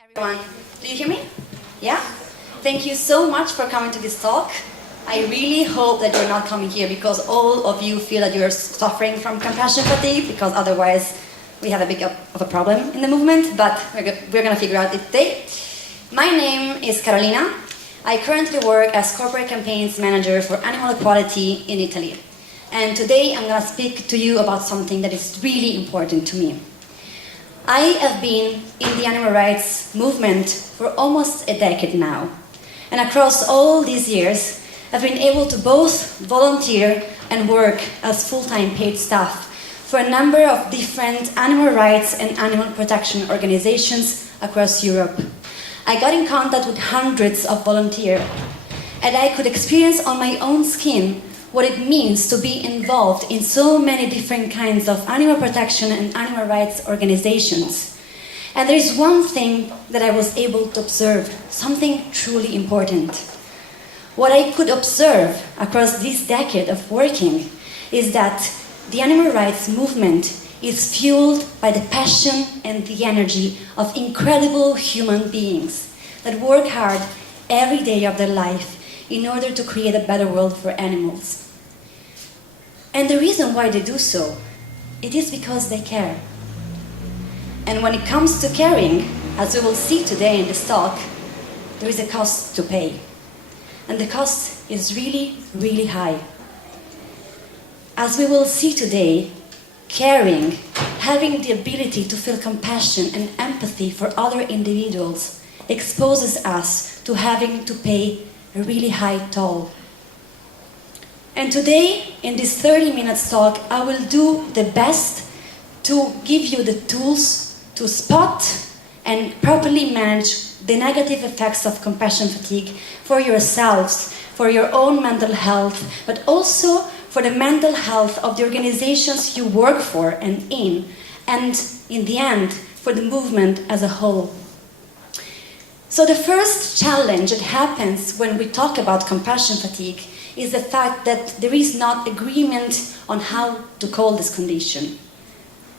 everyone. Do you hear me? Yeah? Thank you so much for coming to this talk. I really hope that you're not coming here because all of you feel that you're suffering from compassion fatigue, because otherwise we have a big of a problem in the movement, but we're going to figure out it today. My name is Carolina. I currently work as corporate campaigns manager for animal equality in Italy. And today I'm going to speak to you about something that is really important to me. I have been in the animal rights movement for almost a decade now. And across all these years, I've been able to both volunteer and work as full-time paid staff for a number of different animal rights and animal protection organizations across Europe. I got in contact with hundreds of volunteers, and I could experience on my own skin what it means to be involved in so many different kinds of animal protection and animal rights organizations. And there is one thing that I was able to observe, something truly important. What I could observe across this decade of working is that the animal rights movement is fueled by the passion and the energy of incredible human beings that work hard every day of their life in order to create a better world for animals. And the reason why they do so, it is because they care. And when it comes to caring, as we will see today in this talk, there is a cost to pay. And the cost is really, really high. As we will see today, caring, having the ability to feel compassion and empathy for other individuals, exposes us to having to pay a really high toll. And today, in this 30 minutes talk, I will do the best to give you the tools to spot and properly manage the negative effects of compassion fatigue for yourselves, for your own mental health, but also for the mental health of the organizations you work for and in the end, for the movement as a whole. So the first challenge that happens when we talk about compassion fatigue is the fact that there is not agreement on how to call this condition.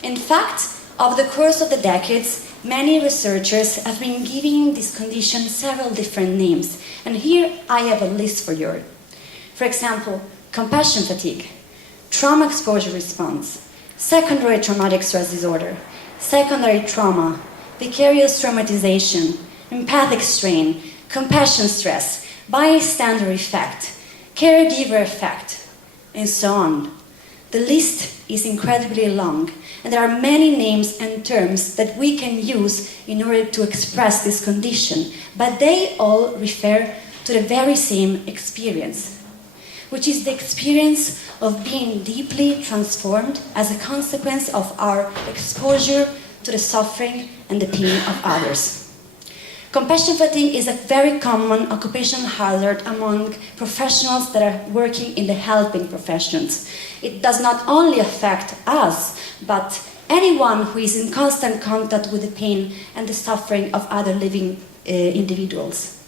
In fact, over the course of the decades, many researchers have been giving this condition several different names, and here I have a list for you. For example, compassion fatigue, trauma exposure response, secondary traumatic stress disorder, secondary trauma, vicarious traumatization, empathic strain, compassion stress, bystander effect, caregiver effect, and so on. The list is incredibly long, and there are many names and terms that we can use in order to express this condition, but they all refer to the very same experience, which is the experience of being deeply transformed as a consequence of our exposure to the suffering and the pain of others. Compassion fatigue is a very common occupational hazard among professionals that are working in the helping professions. It does not only affect us, but anyone who is in constant contact with the pain and the suffering of other living individuals.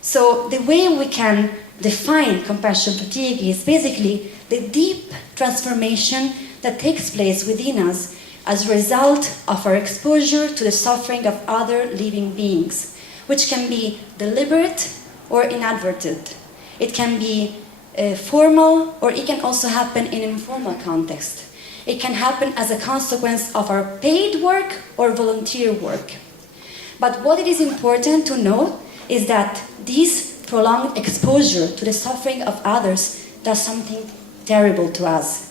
So the way we can define compassion fatigue is basically the deep transformation that takes place within us as a result of our exposure to the suffering of other living beings, which can be deliberate or inadvertent. It can be formal, or it can also happen in an informal context. It can happen as a consequence of our paid work or volunteer work. But what it is important to note is that this prolonged exposure to the suffering of others does something terrible to us.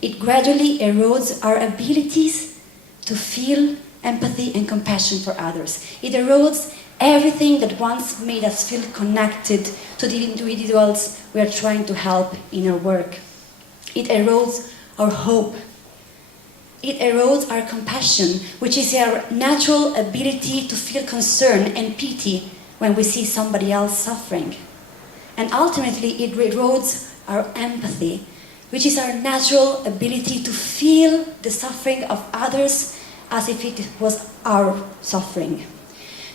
It gradually erodes our abilities to feel empathy and compassion for others. It erodes everything that once made us feel connected to the individuals we are trying to help in our work. It erodes our hope. It erodes our compassion, which is our natural ability to feel concern and pity when we see somebody else suffering. And ultimately, it erodes our empathy, which is our natural ability to feel the suffering of others as if it was our suffering.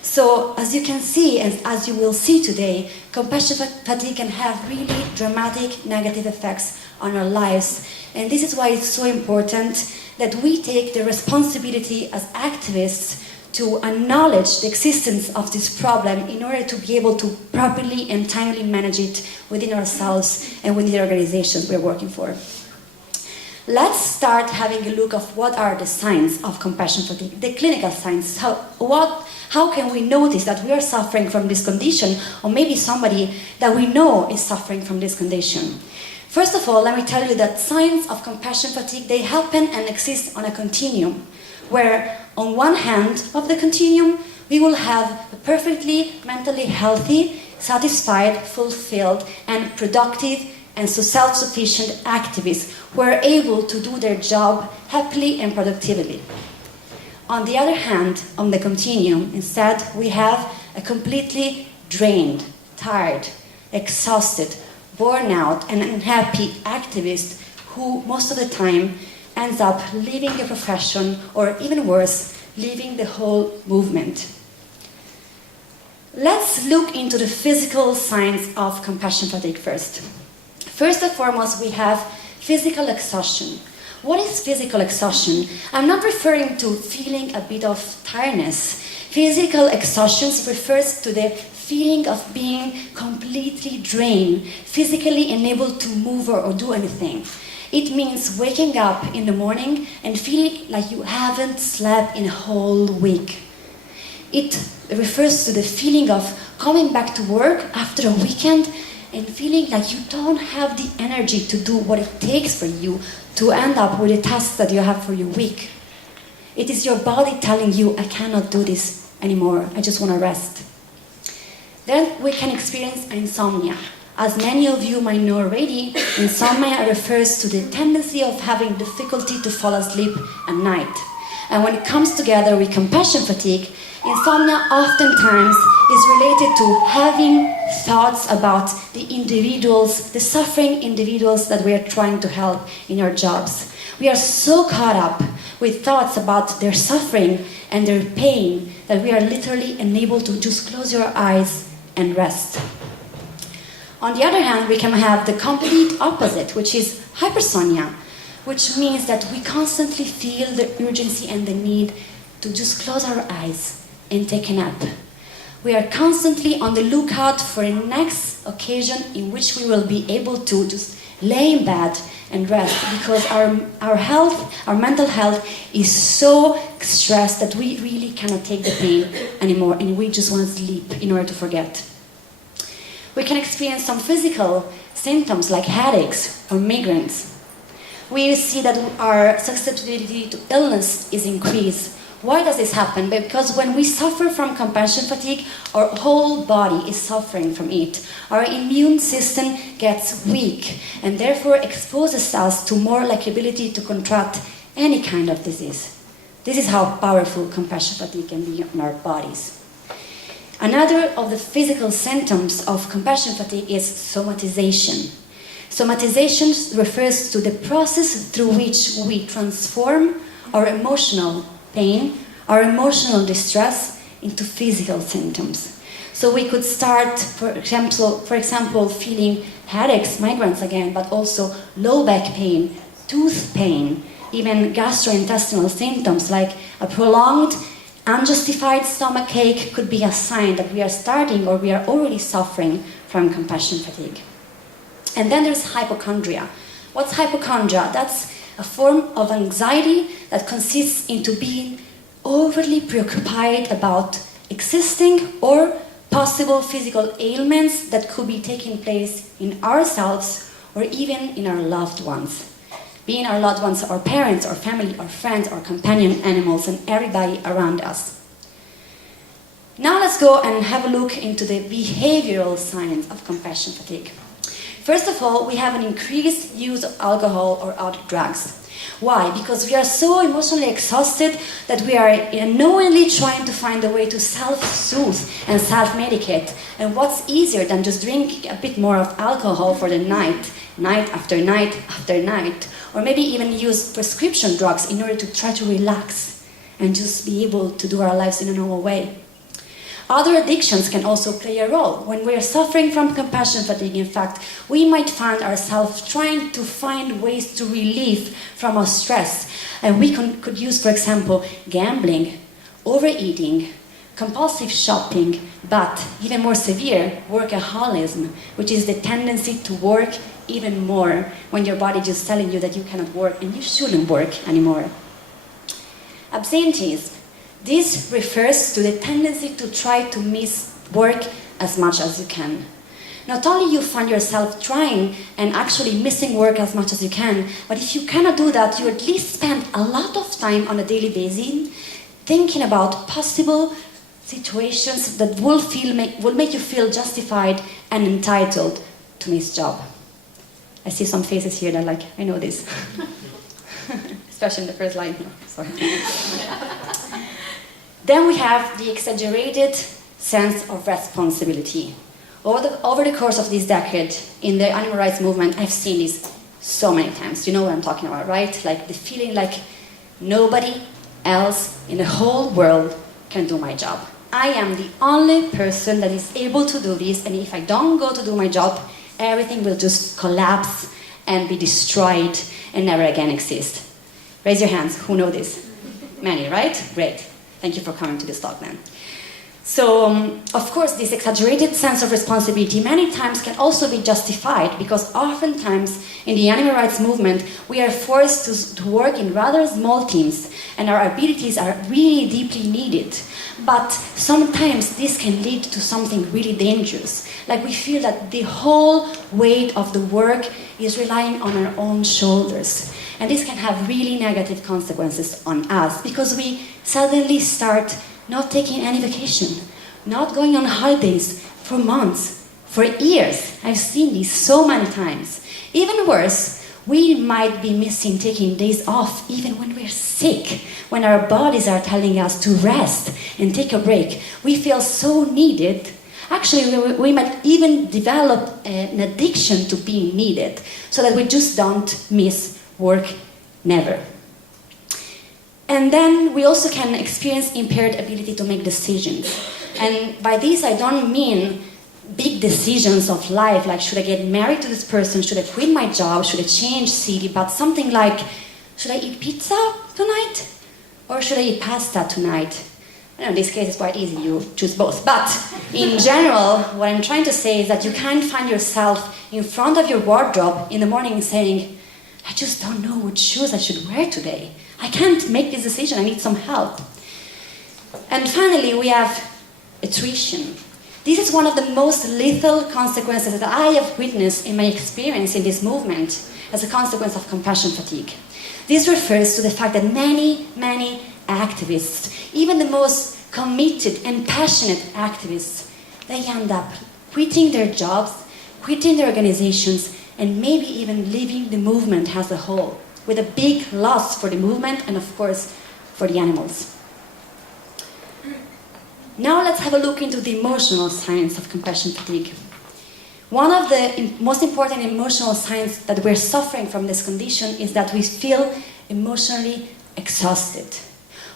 So, as you can see, and as you will see today, compassion fatigue can have really dramatic negative effects on our lives. And this is why it's so important that we take the responsibility as activists to acknowledge the existence of this problem in order to be able to properly and timely manage it within ourselves and within the organizations we're working for. Let's start having a look of what are the signs of compassion fatigue, the clinical signs. How can we notice that we are suffering from this condition, or maybe somebody that we know is suffering from this condition? First of all, let me tell you that signs of compassion fatigue, they happen and exist on a continuum, where on one hand of the continuum, we will have a perfectly mentally healthy, satisfied, fulfilled, and productive and so self-sufficient activists who are able to do their job happily and productively. On the other hand, on the continuum, instead, we have a completely drained, tired, exhausted, worn out, and unhappy activist who most of the time ends up leaving the profession, or even worse, leaving the whole movement. Let's look into the physical signs of compassion fatigue first. First and foremost, we have physical exhaustion. What is physical exhaustion? I'm not referring to feeling a bit of tiredness. Physical exhaustion refers to the feeling of being completely drained, physically unable to move or do anything. It means waking up in the morning and feeling like you haven't slept in a whole week. It refers to the feeling of coming back to work after a weekend and feeling like you don't have the energy to do what it takes for you to end up with the tasks that you have for your week. It is your body telling you, I cannot do this anymore, I just want to rest. Then we can experience insomnia. As many of you might know already, insomnia refers to the tendency of having difficulty to fall asleep at night. And when it comes together with compassion fatigue, insomnia oftentimes is related to having thoughts about the individuals, the suffering individuals that we are trying to help in our jobs. We are so caught up with thoughts about their suffering and their pain that we are literally unable to just close your eyes and rest. On the other hand, we can have the complete opposite, which is hypersomnia, which means that we constantly feel the urgency and the need to just close our eyes and take a nap. We are constantly on the lookout for the next occasion in which we will be able to just lay in bed and rest, because our health, our mental health is so stressed that we really cannot take the pain anymore and we just want to sleep in order to forget. We can experience some physical symptoms like headaches or migraines. We see that our susceptibility to illness is increased. Why does this happen? Because when we suffer from compassion fatigue, our whole body is suffering from it. Our immune system gets weak and therefore exposes us to more likelibility to contract any kind of disease. This is how powerful compassion fatigue can be on our bodies. Another of the physical symptoms of compassion fatigue is somatization. Somatization refers to the process through which we transform our emotional pain, our emotional distress into physical symptoms. So we could start, for example, feeling headaches, migraines again, but also low back pain, tooth pain, even gastrointestinal symptoms like a prolonged unjustified stomach ache could be a sign that we are starting or we are already suffering from compassion fatigue. And then there's hypochondria. What's hypochondria? That's a form of anxiety that consists into being overly preoccupied about existing or possible physical ailments that could be taking place in ourselves or even in our loved ones. Being our loved ones, our parents, our family, our friends, our companion animals, and everybody around us. Now let's go and have a look into the behavioral signs of compassion fatigue. First of all, we have an increased use of alcohol or other drugs. Why? Because we are so emotionally exhausted that we are unknowingly trying to find a way to self-soothe and self-medicate. And what's easier than just drink a bit more of alcohol for the night after night after night, or maybe even use prescription drugs in order to try to relax and just be able to do our lives in a normal way. Other addictions can also play a role. When we are suffering from compassion fatigue, in fact, we might find ourselves trying to find ways to relieve from our stress. And we could use, for example, gambling overeating, compulsive shopping, but even more severe, workaholism, which is the tendency to work even more when your body is just telling you that you cannot work and you shouldn't work anymore. Absenteeism. This refers to the tendency to try to miss work as much as you can. Not only you find yourself trying and actually missing work as much as you can, but if you cannot do that, you at least spend a lot of time on a daily basis thinking about possible situations that will make you feel justified and entitled to miss job. I see some faces here that are like, I know this. Especially in the first line. Sorry. Then we have the exaggerated sense of responsibility. Over the course of this decade, in the animal rights movement, I've seen this so many times. You know what I'm talking about, right? Like the feeling like nobody else in the whole world can do my job. I am the only person that is able to do this, and if I don't go to do my job, everything will just collapse and be destroyed and never again exist. Raise your hands, who know this? Many, right? Great. Thank you for coming to this talk then. So, of course, this exaggerated sense of responsibility many times can also be justified because oftentimes in the animal rights movement we are forced to work in rather small teams and our abilities are really deeply needed. But sometimes this can lead to something really dangerous. Like we feel that the whole weight of the work is relying on our own shoulders. And this can have really negative consequences on us because we suddenly start not taking any vacation, not going on holidays for months, for years. I've seen this so many times. Even worse, we might be missing taking days off even when we're sick, when our bodies are telling us to rest and take a break. We feel so needed. Actually, we might even develop an addiction to being needed so that we just don't miss work never. And then we also can experience impaired ability to make decisions. And by this I don't mean big decisions of life, like should I get married to this person, should I quit my job, should I change city, but something like, should I eat pizza tonight? Or should I eat pasta tonight? I know in this case it's quite easy, you choose both. But in general, what I'm trying to say is that you can't find yourself in front of your wardrobe in the morning saying, I just don't know what shoes I should wear today. I can't make this decision, I need some help. And finally, we have attrition. This is one of the most lethal consequences that I have witnessed in my experience in this movement as a consequence of compassion fatigue. This refers to the fact that many activists, even the most committed and passionate activists, they end up quitting their jobs, quitting their organizations, and maybe even leaving the movement as a whole, with a big loss for the movement and, of course, for the animals. Now let's have a look into the emotional signs of compassion fatigue. One of the most important emotional signs that we're suffering from this condition is that we feel emotionally exhausted.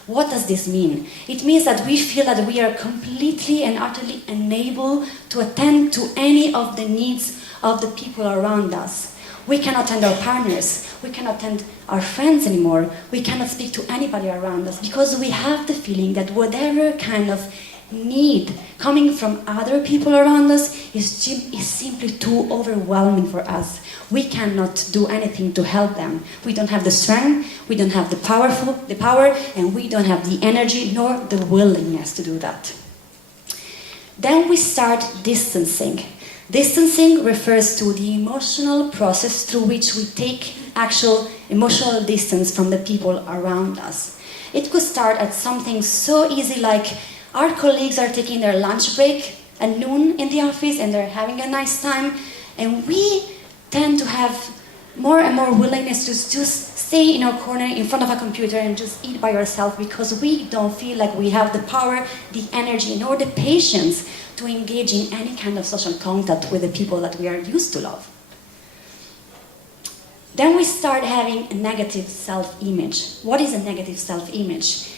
What does this mean? It means that we feel that we are completely and utterly unable to attend to any of the needs of the people around us. We cannot attend our partners, we cannot attend our friends anymore, we cannot speak to anybody around us because we have the feeling that whatever kind of need coming from other people around us is simply too overwhelming for us. We cannot do anything to help them. We don't have the strength, we don't have the power, and we don't have the energy nor the willingness to do that. Then we start distancing. Distancing refers to the emotional process through which we take actual emotional distance from the people around us. It could start at something so easy like our colleagues are taking their lunch break at noon in the office and they're having a nice time, and we tend to have more and more willingness to just stay in our corner in front of a computer and just eat by ourselves because we don't feel like we have the power, the energy, nor the patience to engage in any kind of social contact with the people that we are used to love. Then we start having a negative self-image. What is a negative self-image?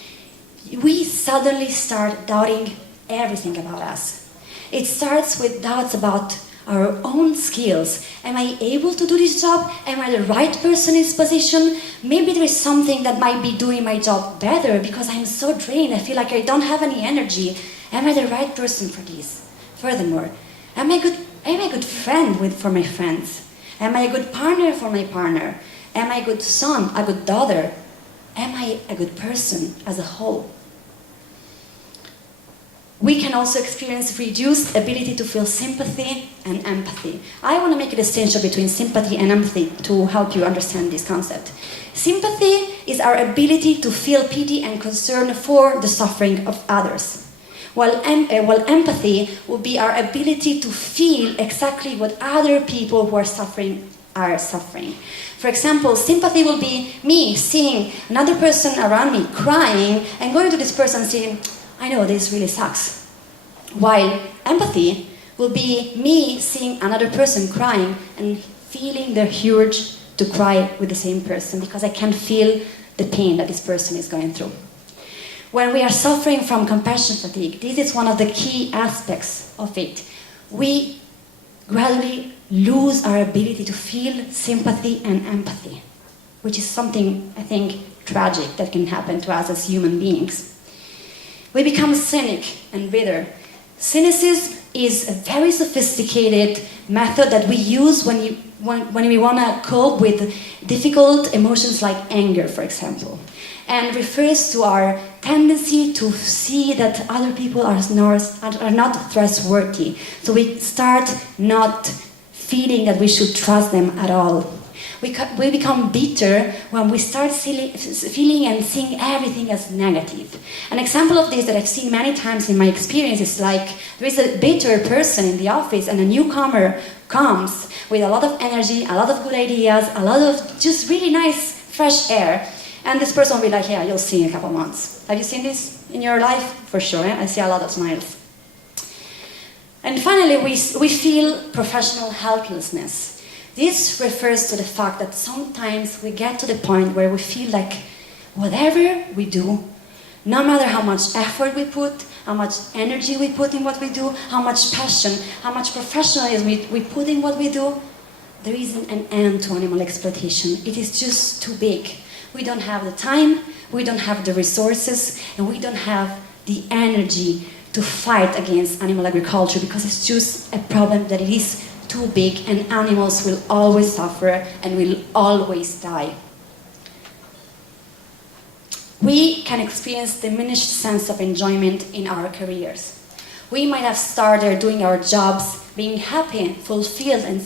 We suddenly start doubting everything about us. It starts with doubts about our own skills. Am I able to do this job? Am I the right person in this position? Maybe there is something that might be doing my job better because I'm so drained. I feel like I don't have any energy. Am I the right person for this? Furthermore, am I a good friend for my friends? Am I a good partner for my partner? Am I a good son, a good daughter? Am I a good person as a whole? We can also experience reduced ability to feel sympathy and empathy. I want to make a distinction between sympathy and empathy to help you understand this concept. Sympathy is our ability to feel pity and concern for the suffering of others. While empathy will be our ability to feel exactly what other people who are suffering. For example, sympathy will be me seeing another person around me crying and going to this person and saying, I know this really sucks. While empathy will be me seeing another person crying and feeling the urge to cry with the same person because I can feel the pain that this person is going through. When we are suffering from compassion fatigue, this is one of the key aspects of it. We gradually lose our ability to feel sympathy and empathy, which is something, I think, tragic that can happen to us as human beings. We become cynic and bitter. Cynicism is a very sophisticated method that we use when we want to cope with difficult emotions like anger, for example, and refers to our tendency to see that other people are not trustworthy. So we start not feeling that we should trust them at all. We become bitter when we start feeling and seeing everything as negative. An example of this that I've seen many times in my experience is like there is a bitter person in the office and a newcomer comes with a lot of energy, a lot of good ideas, a lot of just really nice fresh air. And this person will be like, yeah, you'll see in a couple months. Have you seen this in your life? For sure, I see a lot of smiles. And finally, we feel professional helplessness. This refers to the fact that sometimes we get to the point where we feel like whatever we do, no matter how much effort we put, how much energy we put in what we do, how much passion, how much professionalism we put in what we do, there isn't an end to animal exploitation. It is just too big. We don't have the time, we don't have the resources, and we don't have the energy to fight against animal agriculture because it's just a problem that it is too big and animals will always suffer and will always die. We can experience diminished sense of enjoyment in our careers. We might have started doing our jobs, being happy, fulfilled, and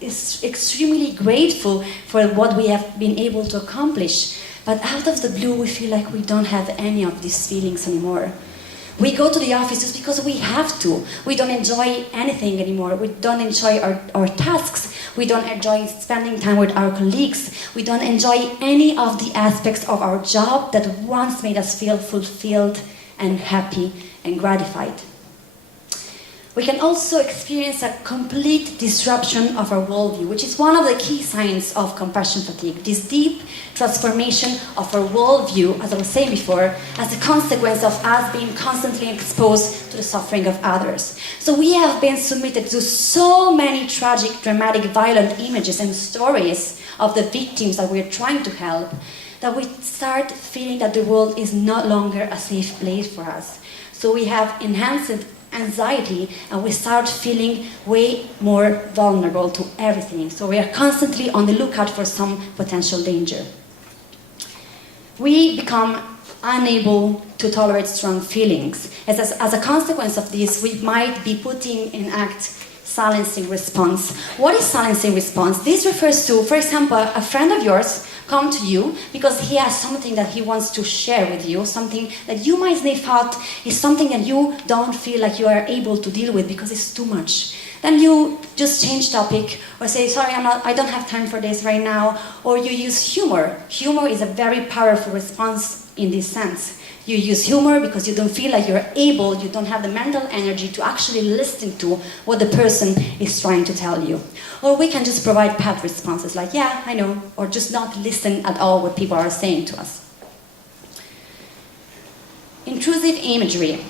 extremely grateful for what we have been able to accomplish. But out of the blue, we feel like we don't have any of these feelings anymore. We go to the office just because we have to. We don't enjoy anything anymore. We don't enjoy our tasks. We don't enjoy spending time with our colleagues. We don't enjoy any of the aspects of our job that once made us feel fulfilled and happy and gratified. We can also experience a complete disruption of our worldview, which is one of the key signs of compassion fatigue. This deep transformation of our worldview, as I was saying before, as a consequence of us being constantly exposed to the suffering of others. So we have been submitted to so many tragic, dramatic, violent images and stories of the victims that we're trying to help, that we start feeling that the world is no longer a safe place for us. So we have enhanced anxiety and we start feeling way more vulnerable to everything. So we are constantly on the lookout for some potential danger. We become unable to tolerate strong feelings. As a consequence of this, we might be putting in act silencing response. What is silencing response? This refers to, for example, a friend of yours come to you because he has something that he wants to share with you, something that you might have thought is something that you don't feel like you are able to deal with because it's too much. Then you just change topic or say, sorry, I don't have time for this right now, or you use humor. Humor is a very powerful response in this sense. You use humor because you don't feel like you don't have the mental energy to actually listen to what the person is trying to tell you. Or we can just provide pat responses like, yeah, I know, or just not listen at all what people are saying to us. Intrusive imagery.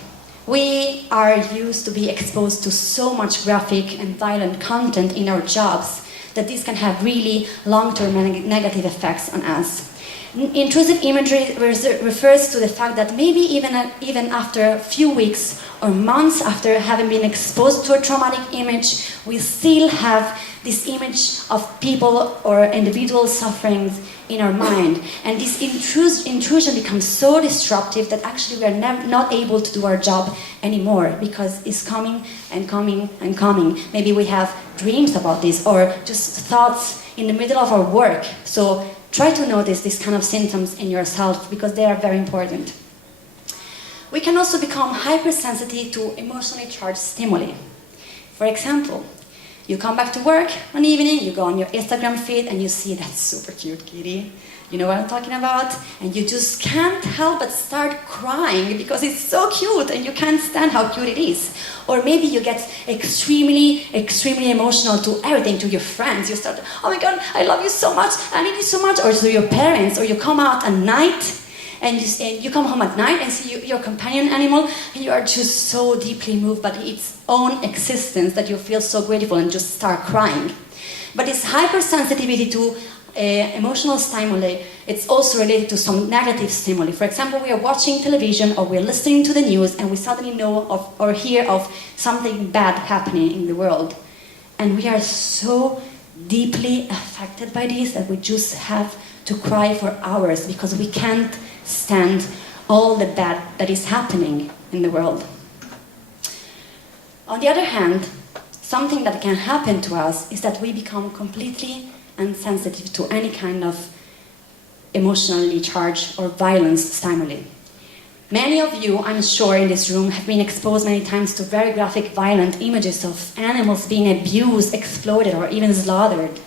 We are used to be exposed to so much graphic and violent content in our jobs that this can have really long-term negative effects on us. Intrusive imagery refers to the fact that maybe even after a few weeks or months after having been exposed to a traumatic image, we still have this image of people or individual sufferings in our mind. And this intrusion becomes so disruptive that actually we are not able to do our job anymore because it's coming and coming and coming. Maybe we have dreams about this or just thoughts in the middle of our work. So try to notice these kind of symptoms in yourself because they are very important. We can also become hypersensitive to emotionally charged stimuli. For example, you come back to work one evening, you go on your Instagram feed and you see that super cute kitty. You know what I'm talking about? And you just can't help but start crying because it's so cute and you can't stand how cute it is. Or maybe you get extremely emotional to everything, to your friends. You start, oh my God, I love you so much, I need you so much. Or to your parents, or you come out at night and you come home at night and see your companion animal and you are just so deeply moved by its own existence that you feel so grateful and just start crying. But this hypersensitivity to emotional stimuli, it's also related to some negative stimuli. For example, we are watching television or we're listening to the news and we suddenly know of or hear of something bad happening in the world. And we are so deeply affected by this that we just have to cry for hours because we can't stand all the bad that is happening in the world. On the other hand, something that can happen to us is that we become completely insensitive to any kind of emotionally charged or violence stimuli. Many of you, I'm sure, in this room have been exposed many times to very graphic, violent images of animals being abused, exploited, or even slaughtered.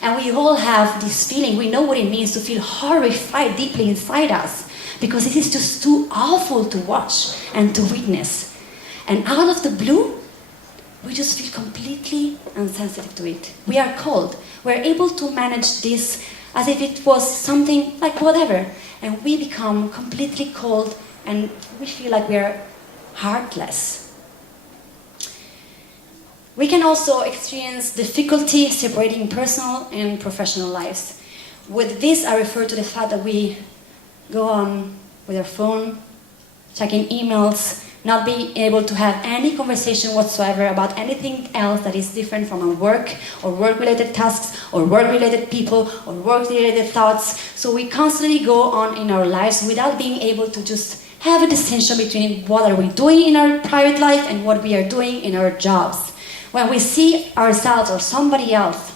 And we all have this feeling, we know what it means to feel horrified deeply inside us, because it is just too awful to watch and to witness. And out of the blue, we just feel completely insensitive to it. We are cold. We're able to manage this as if it was something like whatever. And we become completely cold and we feel like we're heartless. We can also experience difficulty separating personal and professional lives. With this, I refer to the fact that we go on with our phone, checking emails, not being able to have any conversation whatsoever about anything else that is different from our work or work-related tasks or work-related people or work-related thoughts. So we constantly go on in our lives without being able to just have a distinction between what are we doing in our private life and what we are doing in our jobs. When we see ourselves or somebody else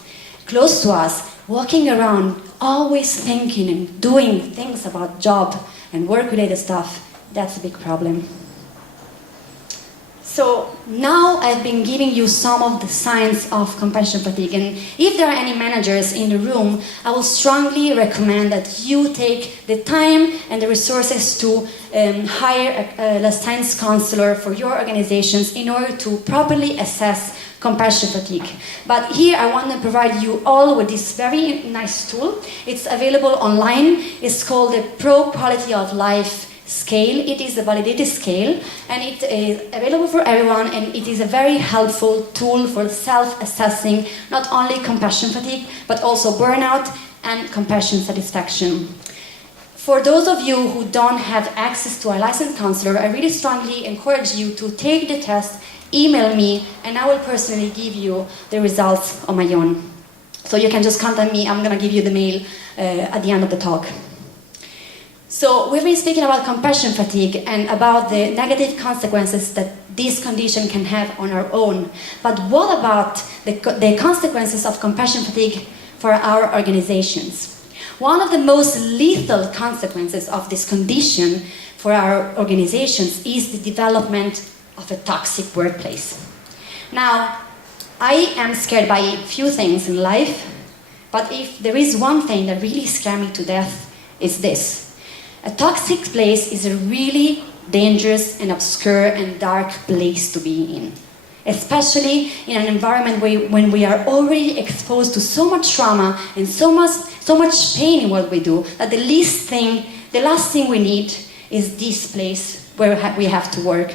close to us walking around always thinking and doing things about job and work-related stuff, that's a big problem. So now I've been giving you some of the signs of compassion fatigue, and if there are any managers in the room, I will strongly recommend that you take the time and the resources to hire a licensed counselor for your organizations in order to properly assess compassion fatigue. But here I want to provide you all with this very nice tool. It's available online. It's called the Pro Quality of Life Scale. It is a validated scale and it is available for everyone, and it is a very helpful tool for self-assessing not only compassion fatigue but also burnout and compassion satisfaction. For those of you who don't have access to a licensed counselor, I really strongly encourage you to take the test, email me, and I will personally give you the results on my own. So you can just contact me. I'm going to give you the mail at the end of the talk. So we've been speaking about compassion fatigue and about the negative consequences that this condition can have on our own. But what about the consequences of compassion fatigue for our organizations? One of the most lethal consequences of this condition for our organizations is the development of a toxic workplace. Now, I am scared by a few things in life, but if there is one thing that really scares me to death, it's this. A toxic place is a really dangerous and obscure and dark place to be in, especially in an environment when we are already exposed to so much trauma and so much pain in what we do, that the last thing we need is this place where we have to work.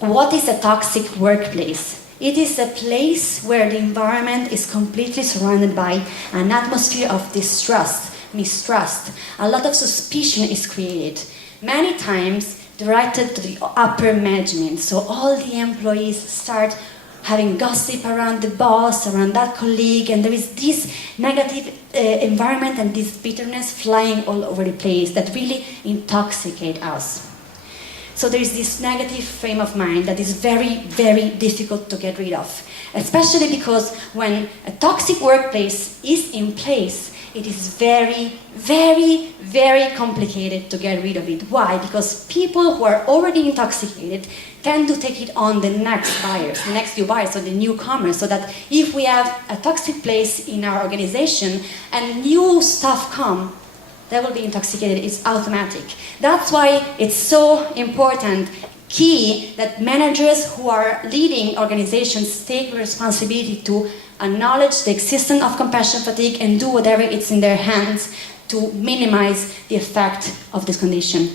What is a toxic workplace? It is a place where the environment is completely surrounded by an atmosphere of distrust, mistrust. A lot of suspicion is created, many times directed to the upper management. So all the employees start having gossip around the boss, around that colleague, and there is this negative environment and this bitterness flying all over the place that really intoxicate us. So there is this negative frame of mind that is very, very difficult to get rid of, especially because when a toxic workplace is in place, it is very, very, very complicated to get rid of it. Why? Because people who are already intoxicated tend to take it on the next buyers, the next new buyers, so the newcomers, so that if we have a toxic place in our organization and new stuff come, they will be intoxicated. It's automatic. That's why it's so important, key, that managers who are leading organizations take responsibility to acknowledge the existence of compassion fatigue and do whatever it's in their hands to minimize the effect of this condition.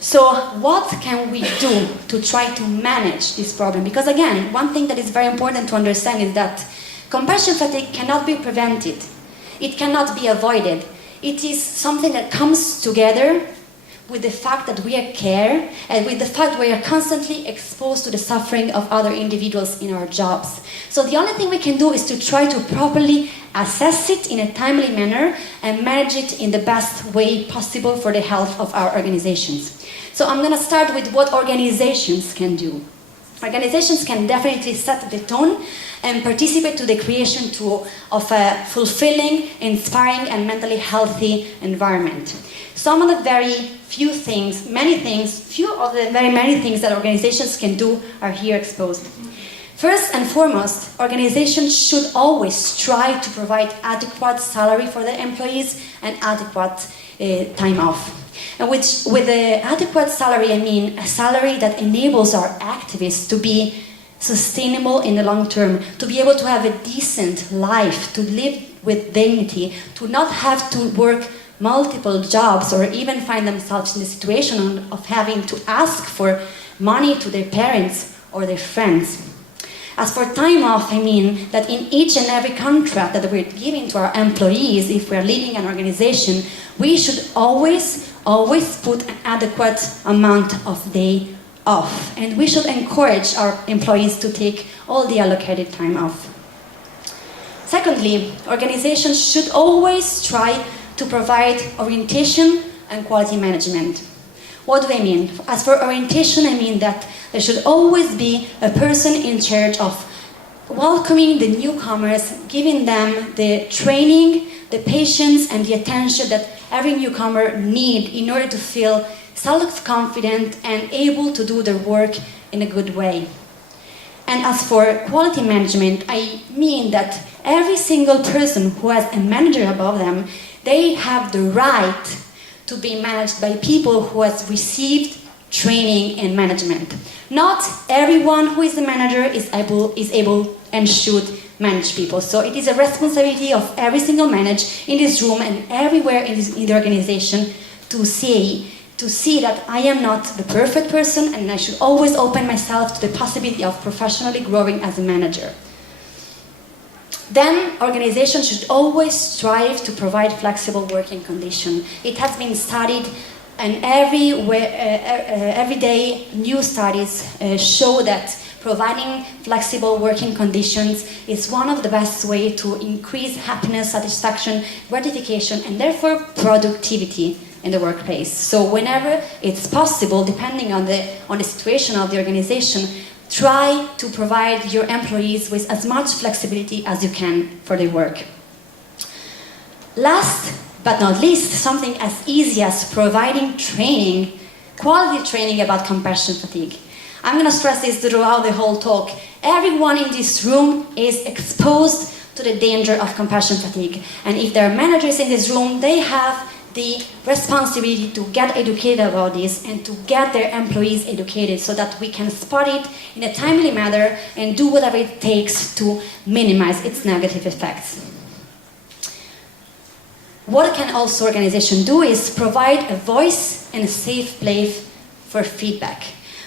So what can we do to try to manage this problem? Because again, one thing that is very important to understand is that compassion fatigue cannot be prevented. It cannot be avoided. It is something that comes together with the fact that we care and with the fact we are constantly exposed to the suffering of other individuals in our jobs. So the only thing we can do is to try to properly assess it in a timely manner and manage it in the best way possible for the health of our organizations. So I'm going to start with what organizations can do. Organizations can definitely set the tone and participate to the creation of a fulfilling, inspiring, and mentally healthy environment. Some of the few of the very many things that organizations can do are here exposed. First and foremost, organizations should always try to provide adequate salary for their employees and adequate time off. And with the adequate salary, I mean a salary that enables our activists to be sustainable in the long term, to be able to have a decent life, to live with dignity, to not have to work multiple jobs or even find themselves in the situation of having to ask for money to their parents or their friends. As for time off, I mean that in each and every contract that we're giving to our employees, if we're leading an organization, we should always put an adequate amount of day off. And we should encourage our employees to take all the allocated time off. Secondly, organizations should always try to provide orientation and quality management. What do I mean? As for orientation, I mean that there should always be a person in charge of welcoming the newcomers, giving them the training, the patience, and the attention that every newcomer needs in order to feel self-confident and able to do their work in a good way. And as for quality management, I mean that every single person who has a manager above them, they have the right to be managed by people who has received training in management. Not everyone who is a manager is able and should manage people. So it is a responsibility of every single manager in this room and everywhere in the organization to see that I am not the perfect person and I should always open myself to the possibility of professionally growing as a manager. Then organizations should always strive to provide flexible working conditions. It has been studied, and every day new studies show that providing flexible working conditions is one of the best ways to increase happiness, satisfaction, gratification, and therefore productivity in the workplace. So whenever it's possible, depending on the situation of the organization, try to provide your employees with as much flexibility as you can for their work. Last but not least, something as easy as providing training, quality training about compassion fatigue. I'm going to stress this throughout the whole talk. Everyone in this room is exposed to the danger of compassion fatigue. And if there are managers in this room, they have the responsibility to get educated about this and to get their employees educated so that we can spot it in a timely manner and do whatever it takes to minimize its negative effects. What can also organization do is provide a voice and a safe place for feedback.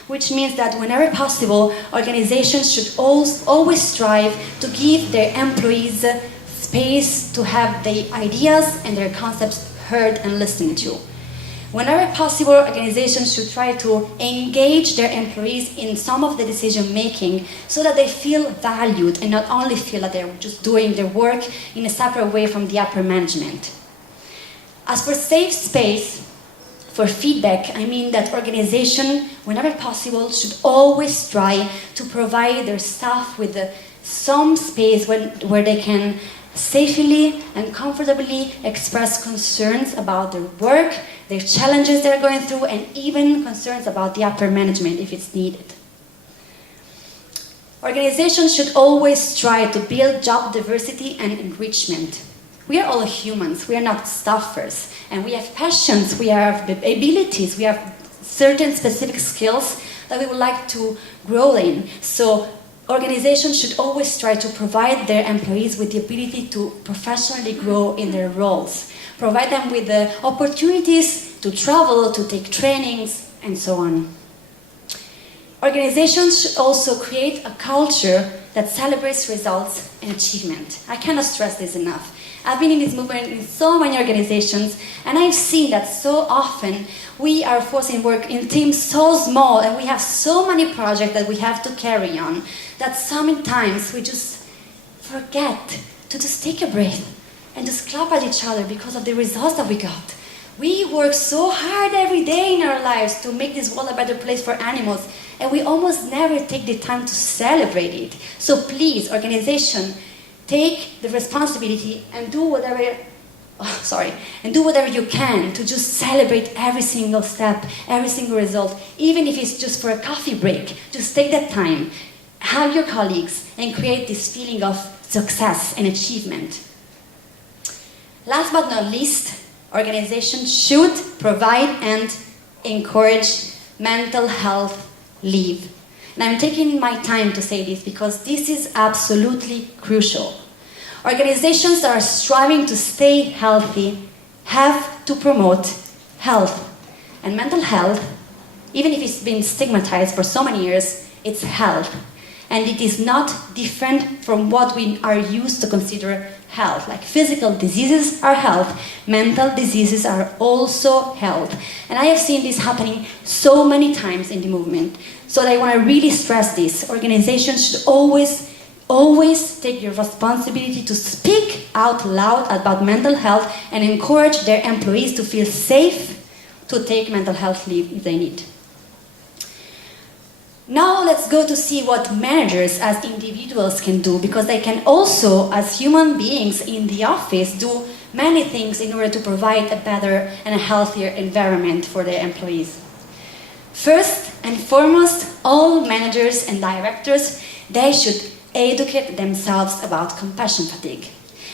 which means that whenever possible, organizations should always strive to give their employees space to have their ideas and their concepts heard and listened to. Whenever possible, organizations should try to engage their employees in some of the decision making so that they feel valued and not only feel that they're just doing their work in a separate way from the upper management. As for safe space for feedback, I mean that organization, whenever possible, should always try to provide their staff with some space where they can safely and comfortably express concerns about their work, their challenges they're going through, and even concerns about the upper management if it's needed. Organizations should always try to build job diversity and enrichment. We are all humans, we are not staffers, and we have passions, we have abilities, we have certain specific skills that we would like to grow in. So organizations should always try to provide their employees with the ability to professionally grow in their roles, provide them with the opportunities to travel, to take trainings, and so on. Organizations should also create a culture that celebrates results and achievement. I cannot stress this enough. I've been in this movement in so many organizations, and I've seen that so often we are forcing work in teams so small, and we have so many projects that we have to carry on, that sometimes we just forget to just take a breath and just clap at each other because of the results that we got. We work so hard every day in our lives to make this world a better place for animals, and we almost never take the time to celebrate it. So please, organization, take the responsibility and do whatever you can to just celebrate every single step, every single result, even if it's just for a coffee break. Just take that time, hug your colleagues, and create this feeling of success and achievement. Last but not least, organizations should provide and encourage mental health leave. And I'm taking my time to say this because this is absolutely crucial. Organizations that are striving to stay healthy have to promote health. And mental health, even if it's been stigmatized for so many years, it's health. And it is not different from what we are used to consider health. Like physical diseases are health, mental diseases are also health. And I have seen this happening so many times in the movement. So I want to really stress this. Organizations should always take your responsibility to speak out loud about mental health and encourage their employees to feel safe to take mental health leave if they need. Now let's go to see what managers as individuals can do, because they can also, as human beings in the office, do many things in order to provide a better and a healthier environment for their employees. First and foremost, all managers and directors, they should educate themselves about compassion fatigue.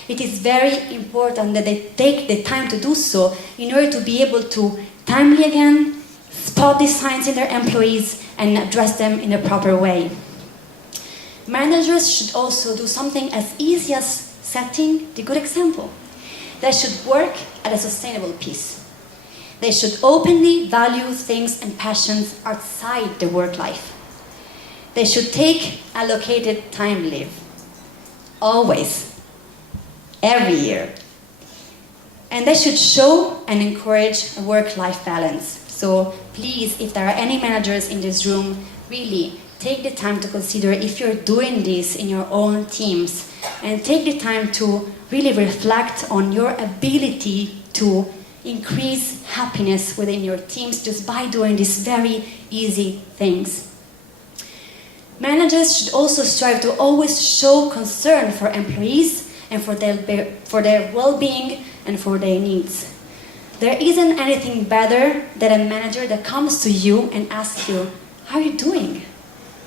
It is very important that they take the time to do so in order to be able to timely again spot these signs in their employees and address them in a proper way. Managers should also do something as easy as setting the good example. They should work at a sustainable pace. They should openly value things and passions outside the work life. They should take allocated time leave. Always. Every year. And they should show and encourage a work-life balance. So please, if there are any managers in this room, really take the time to consider if you're doing this in your own teams, and take the time to really reflect on your ability to increase happiness within your teams just by doing these very easy things. Managers should also strive to always show concern for employees and for their well-being and for their needs. There isn't anything better than a manager that comes to you and asks you, how are you doing?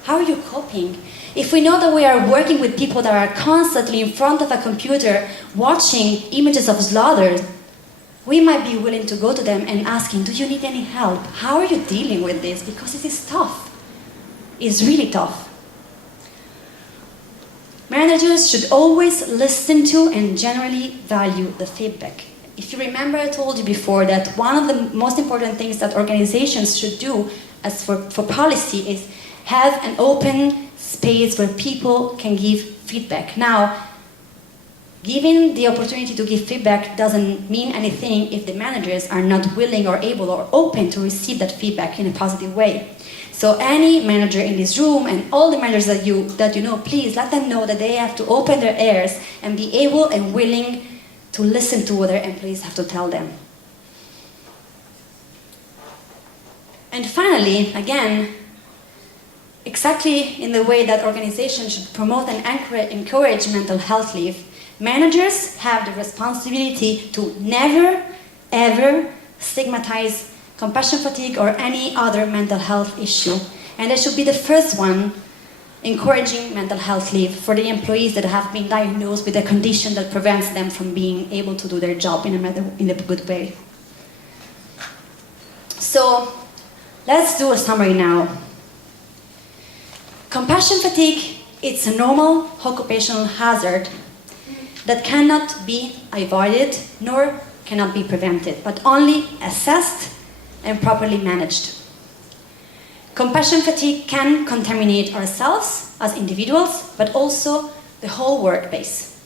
How are you coping? If we know that we are working with people that are constantly in front of a computer watching images of slaughter, we might be willing to go to them and asking, do you need any help? How are you dealing with this? Because it is tough. It's really tough. Managers should always listen to and generally value the feedback. If you remember, I told you before that one of the most important things that organizations should do as for policy is have an open space where people can give feedback. Now, giving the opportunity to give feedback doesn't mean anything if the managers are not willing or able or open to receive that feedback in a positive way. So any manager in this room and all the managers that you know, please let them know that they have to open their ears and be able and willing to listen to what their employees have to tell them. And finally, again, exactly in the way that organizations should promote and encourage mental health leave, managers have the responsibility to never, ever stigmatize compassion fatigue or any other mental health issue. And they should be the first one encouraging mental health leave for the employees that have been diagnosed with a condition that prevents them from being able to do their job in a good way. So, let's do a summary now. Compassion fatigue, it's a normal occupational hazard that cannot be avoided nor cannot be prevented, but only assessed and properly managed. Compassion fatigue can contaminate ourselves as individuals, but also the whole workplace.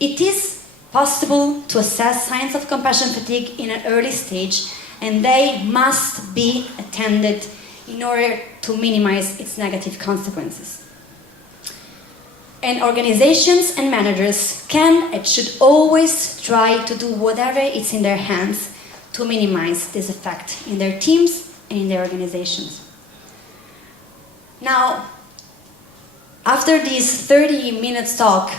It is possible to assess signs of compassion fatigue in an early stage, and they must be attended in order to minimize its negative consequences. And organizations and managers can and should always try to do whatever is in their hands to minimize this effect in their teams and in their organizations. Now, after this 30-minute talk,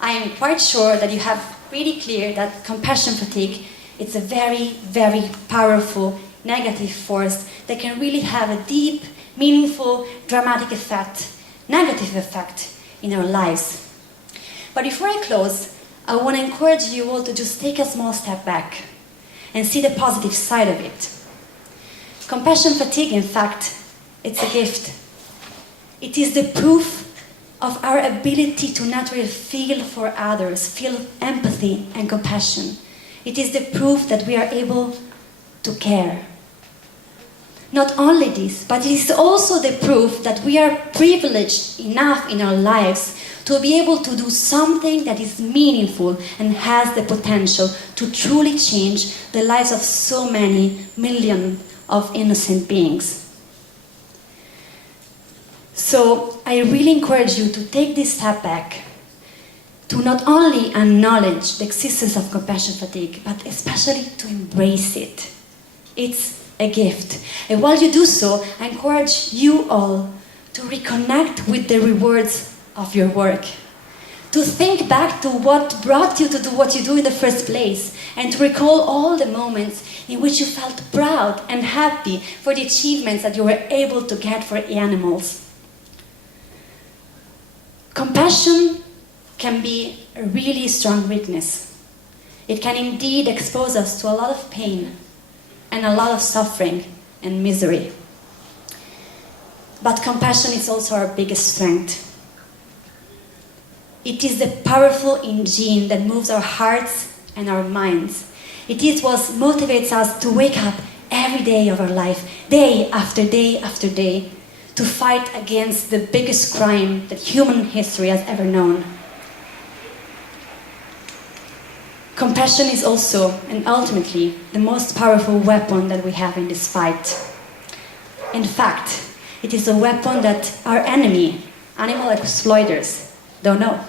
I am quite sure that you have pretty clear that compassion fatigue is a very, very powerful negative force that can really have a deep, meaningful, dramatic effect, negative effect in our lives. But before I close, I want to encourage you all to just take a small step back and see the positive side of it. Compassion fatigue, in fact, it's a gift. It is the proof of our ability to naturally feel for others, feel empathy and compassion. It is the proof that we are able to care. Not only this, but it is also the proof that we are privileged enough in our lives to be able to do something that is meaningful and has the potential to truly change the lives of so many millions of innocent beings. So I really encourage you to take this step back, to not only acknowledge the existence of compassion fatigue, but especially to embrace it. It's a gift. And while you do so, I encourage you all to reconnect with the rewards of your work. To think back to what brought you to do what you do in the first place, and to recall all the moments in which you felt proud and happy for the achievements that you were able to get for animals. Compassion can be a really strong witness. It can indeed expose us to a lot of pain and a lot of suffering and misery. But compassion is also our biggest strength. It is the powerful engine that moves our hearts and our minds. It is what motivates us to wake up every day of our life, day after day after day, to fight against the biggest crime that human history has ever known. Compassion is also, and ultimately, the most powerful weapon that we have in this fight. In fact, it is a weapon that our enemy, animal exploiters, don't know.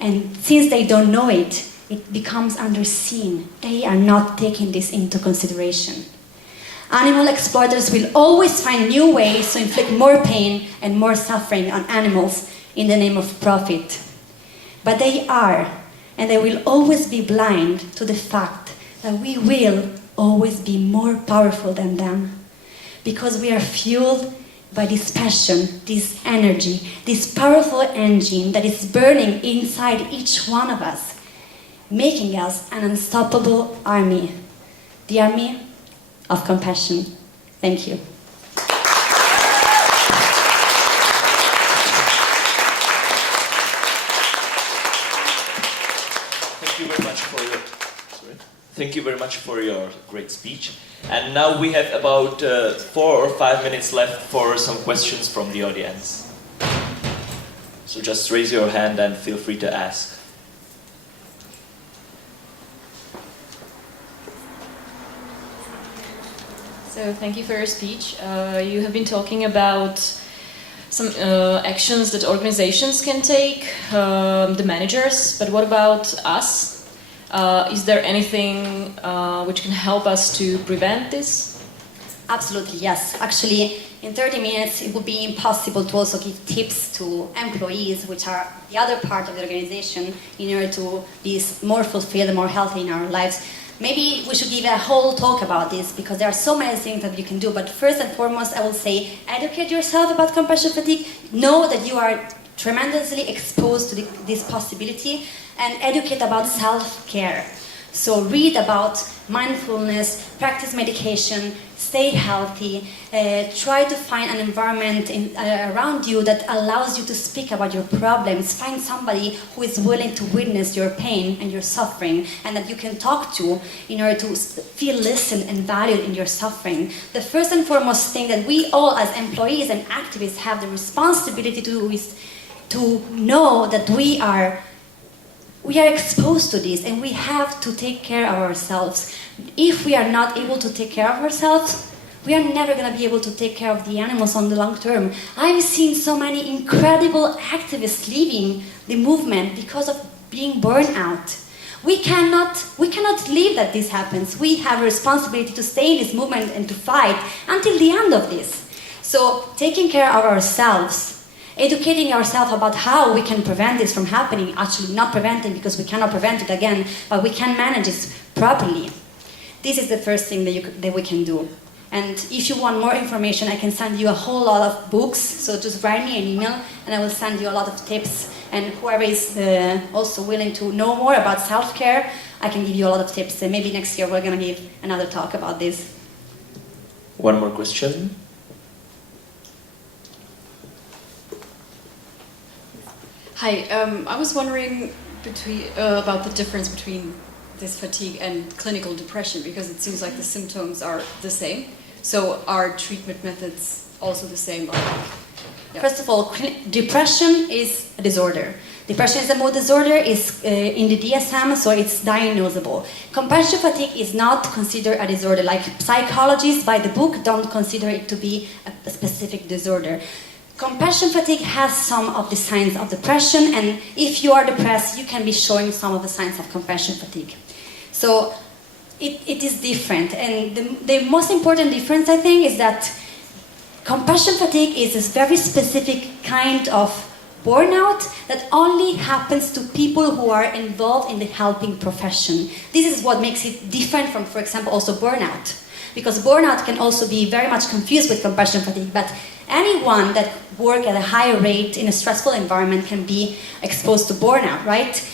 And since they don't know it, it becomes underseen. They are not taking this into consideration. Animal exploiters will always find new ways to inflict more pain and more suffering on animals in the name of profit. But they are, and they will always be blind to the fact that we will always be more powerful than them, because we are fueled by this passion, this energy, this powerful engine that is burning inside each one of us, making us an unstoppable army, the army of compassion. Thank you. Thank you very much for your great speech. And now we have about 4 or 5 minutes left for some questions from the audience. So just raise your hand and feel free to ask. So thank you for your speech. You have been talking about some actions that organizations can take, the managers, but what about us? Is there anything which can help us to prevent this? Absolutely, yes. Actually, in 30 minutes, it would be impossible to also give tips to employees, which are the other part of the organization, in order to be more fulfilled and more healthy in our lives. Maybe we should give a whole talk about this, because there are so many things that you can do. But first and foremost, I will say, educate yourself about compassion fatigue. Know that you are tremendously exposed to this possibility, and educate about self-care. So read about mindfulness, practice medication, stay healthy, try to find an environment around you that allows you to speak about your problems. Find somebody who is willing to witness your pain and your suffering, and that you can talk to in order to feel listened and valued in your suffering. The first and foremost thing that we all as employees and activists have the responsibility to do is to know that we are exposed to this, and we have to take care of ourselves. If we are not able to take care of ourselves, we are never going to be able to take care of the animals on the long term. I've seen so many incredible activists leaving the movement because of being burned out. We cannot leave that this happens. We have a responsibility to stay in this movement and to fight until the end of this. So taking care of ourselves, educating ourselves about how we can prevent this from happening, actually not preventing because we cannot prevent it again, but we can manage it properly. This is the first thing that we can do. And if you want more information, I can send you a whole lot of books, so just write me an email and I will send you a lot of tips. And whoever is also willing to know more about self-care, I can give you a lot of tips. And maybe next year we're going to give another talk about this. One more question. Hi, I was wondering about the difference between this fatigue and clinical depression, because it seems like the symptoms are the same. So are treatment methods also the same? Yeah. First of all, depression is a disorder. Depression is a mood disorder, is in the DSM, so it's diagnosable. Compassion fatigue is not considered a disorder. Like psychologists by the book don't consider it to be a specific disorder. Compassion fatigue has some of the signs of depression, and if you are depressed, you can be showing some of the signs of compassion fatigue. So it is different, and the most important difference, I think, is that compassion fatigue is a very specific kind of burnout that only happens to people who are involved in the helping profession. This is what makes it different from, for example, also burnout. Because burnout can also be very much confused with compassion fatigue, but anyone that works at a higher rate in a stressful environment can be exposed to burnout, right?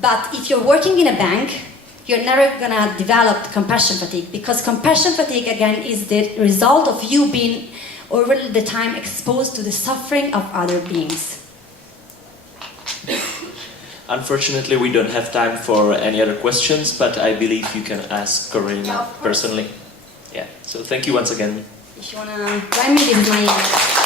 But if you're working in a bank, you're never going to develop compassion fatigue, because compassion fatigue, again, is the result of you being over the time exposed to the suffering of other beings. Unfortunately, we don't have time for any other questions, but I believe you can ask Karina personally. Yeah, so thank you once again. If you want to write me, this is my email.